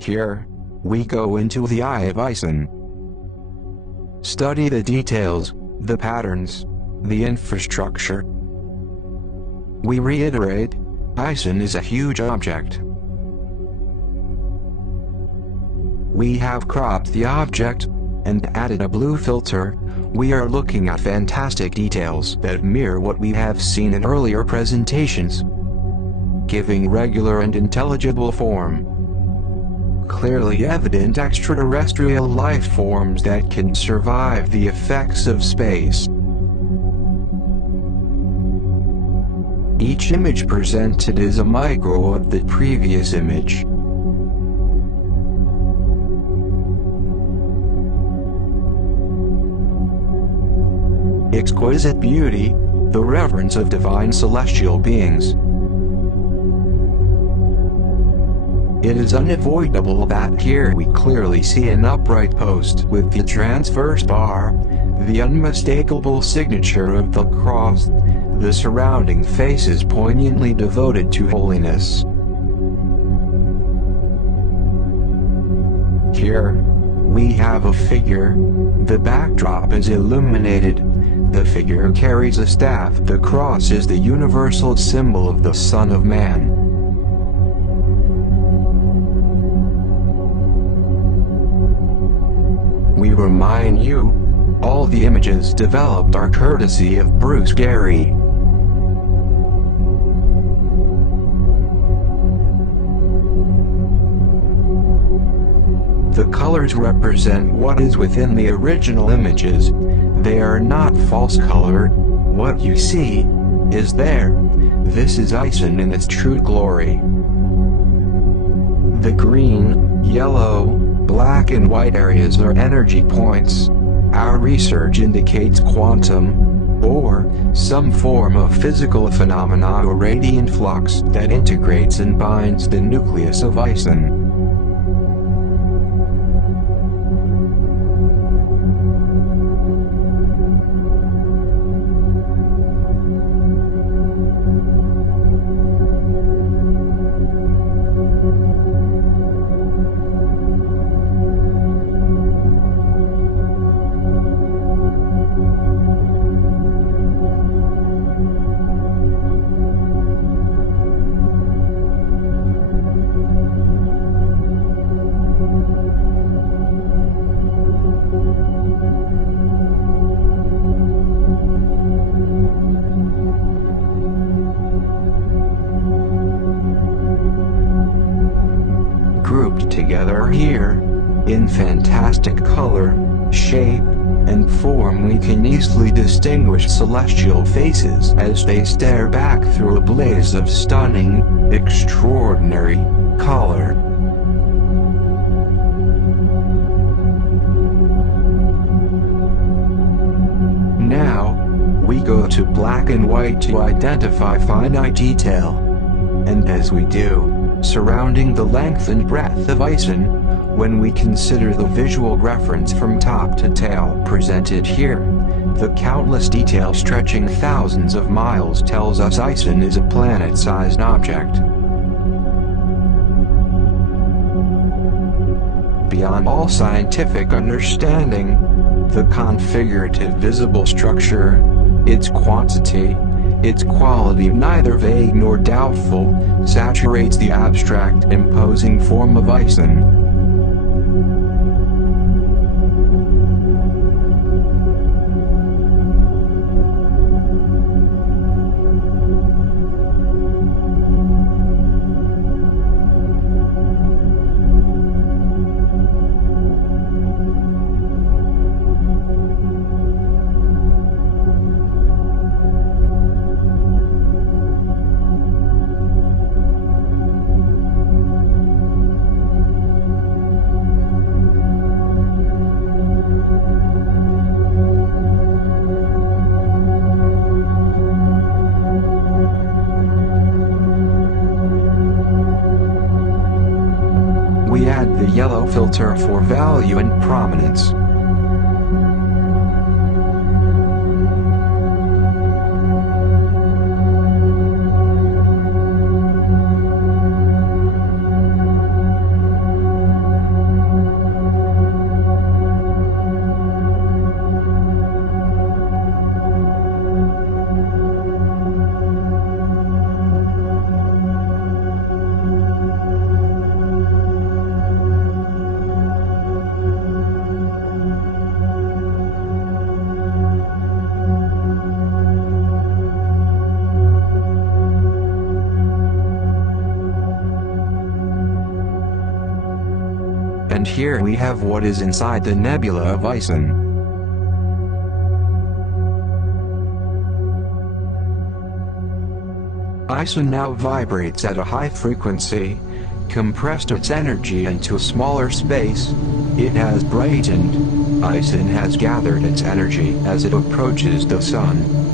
Here, we go into the eye of Ison. Study the details, the patterns, the infrastructure. We reiterate, Ison is a huge object. We have cropped the object, and added a blue filter. We are looking at fantastic details that mirror what we have seen in earlier presentations, giving regular and intelligible form. Clearly evident extraterrestrial life forms that can survive the effects of space. Each image presented is a micro of the previous image. Exquisite beauty, the reverence of divine celestial beings. It is unavoidable that here we clearly see an upright post with the transverse bar, the unmistakable signature of the cross, the surrounding faces poignantly devoted to holiness. Here, we have a figure. The backdrop is illuminated. The figure carries a staff. The cross is the universal symbol of the Son of Man. We remind you, all the images developed are courtesy of Bruce Gary. The colors represent what is within the original images. They are not false colored. What you see is there. This is Ison in its true glory. The green, yellow, black and white areas are energy points. Our research indicates quantum, or some form of physical phenomena or radiant flux that integrates and binds the nucleus of Ison. Grouped together here, in fantastic color, shape, and form, we can easily distinguish celestial faces as they stare back through a blaze of stunning, extraordinary color. Now, we go to black and white to identify finite detail. And as we do, surrounding the length and breadth of Ison, when we consider the visual reference from top to tail presented here, the countless detail stretching thousands of miles tells us Ison is a planet-sized object. Beyond all scientific understanding, the configurative visible structure, its quantity, its quality, neither vague nor doubtful, saturates the abstract, imposing form of Ison. We add the yellow filter for value and prominence. And here we have what is inside the nebula of Ison. Ison now vibrates at a high frequency, compressed its energy into a smaller space. It has brightened. Ison has gathered its energy as it approaches the sun.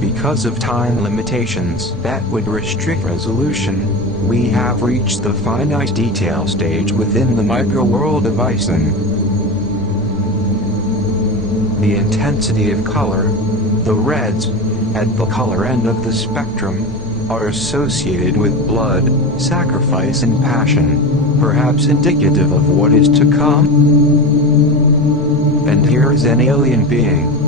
Because of time limitations that would restrict resolution, we have reached the finite detail stage within the microworld of Ison. The intensity of color, the reds, at the color end of the spectrum, are associated with blood, sacrifice and passion, perhaps indicative of what is to come. And here is an alien being.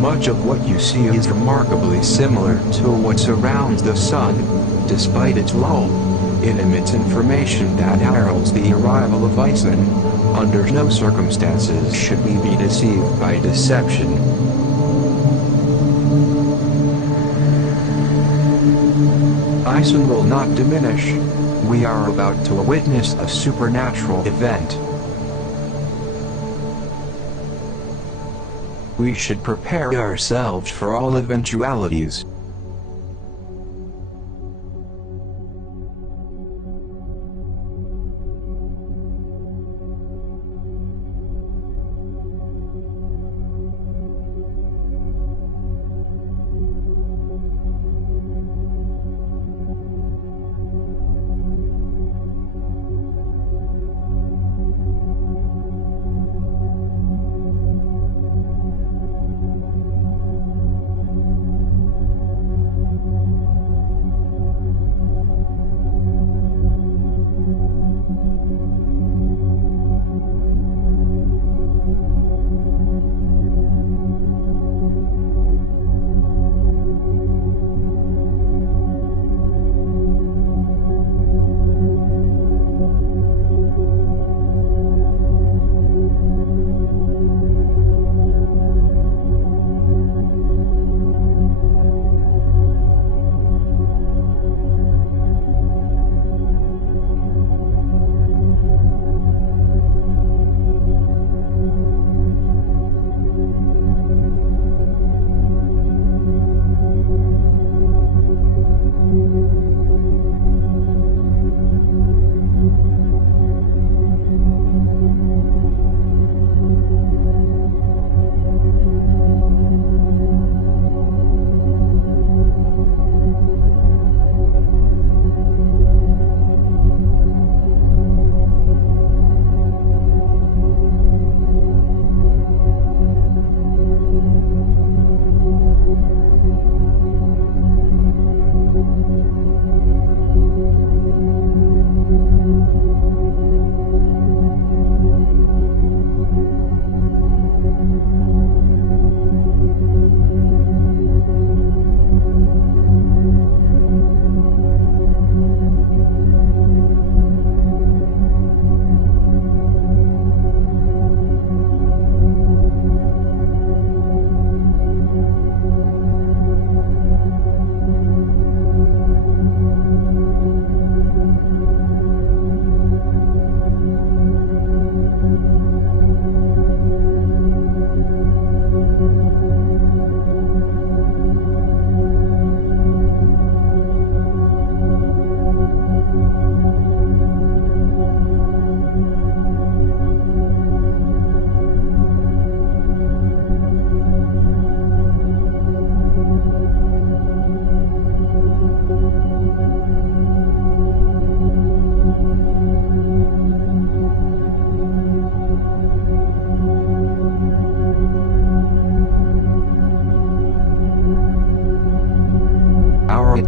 Much of what you see is remarkably similar to what surrounds the sun. Despite its lull, it emits information that heralds the arrival of Ison. Under no circumstances should we be deceived by deception. Ison will not diminish. We are about to witness a supernatural event. We should prepare ourselves for all eventualities.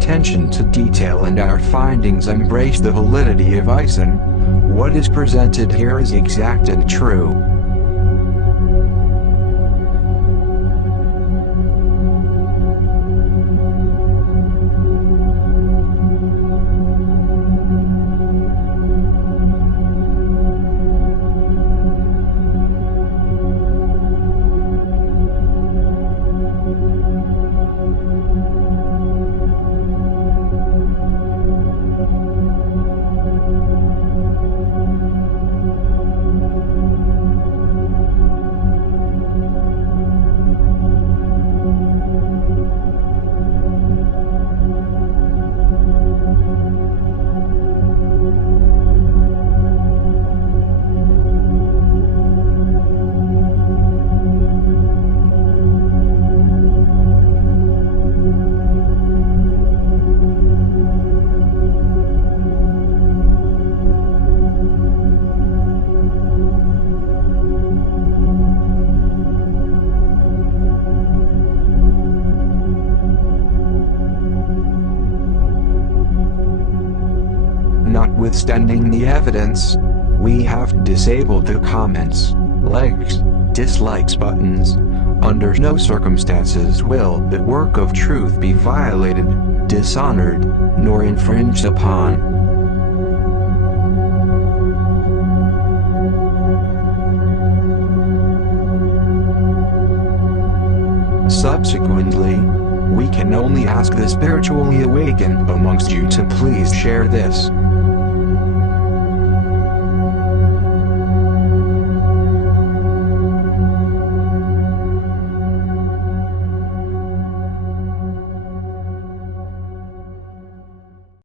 attention to detail and our findings embrace the validity of Ison, what is presented here is exact and true. Notwithstanding the evidence, we have disabled the comments, likes, dislikes buttons. Under no circumstances will the work of truth be violated, dishonored, nor infringed upon. Subsequently, we can only ask the spiritually awakened amongst you to please share this.